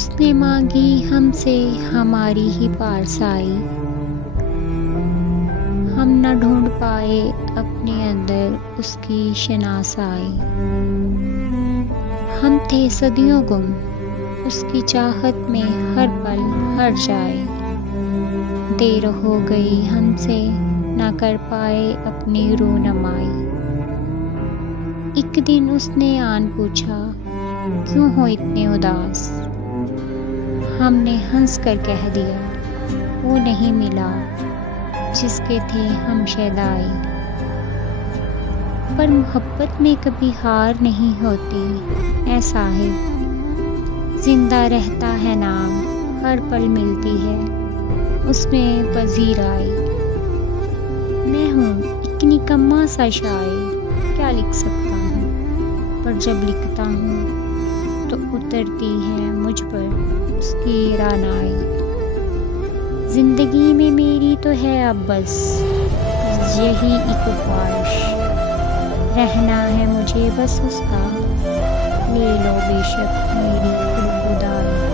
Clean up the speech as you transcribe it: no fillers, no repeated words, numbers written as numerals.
اس نے مانگی ہم سے ہماری ہی پارسائی، ہم نہ ڈھونڈ پائے اپنے اندر اس کی شناسائی، ہم تھے صدیوں گم اس کی چاہت میں ہر پل ہر جائے، دیر ہو گئی ہم سے نہ کر پائے اپنی رونمائی۔ ایک دن اس نے آن پوچھا کیوں ہو اتنے اداس، ہم نے ہنس کر کہہ دیا وہ نہیں ملا جس کے تھے ہم شیدائی۔ پر محبت میں کبھی ہار نہیں ہوتی اے صاحب، زندہ رہتا ہے نام ہر پل ملتی ہے اس میں پذیرائی۔ میں ہوں ایک نکما سا شاعر، کیا لکھ سکتا ہوں، پر جب لکھتا ہوں تو اترتی ہے مجھ پر اس کی رعنائی۔ زندگی میں میری تو ہے اب بس یہی ایک خواہش، رہنا ہے مجھے بس اس کا، لے لو بے شک میری خود خدائی۔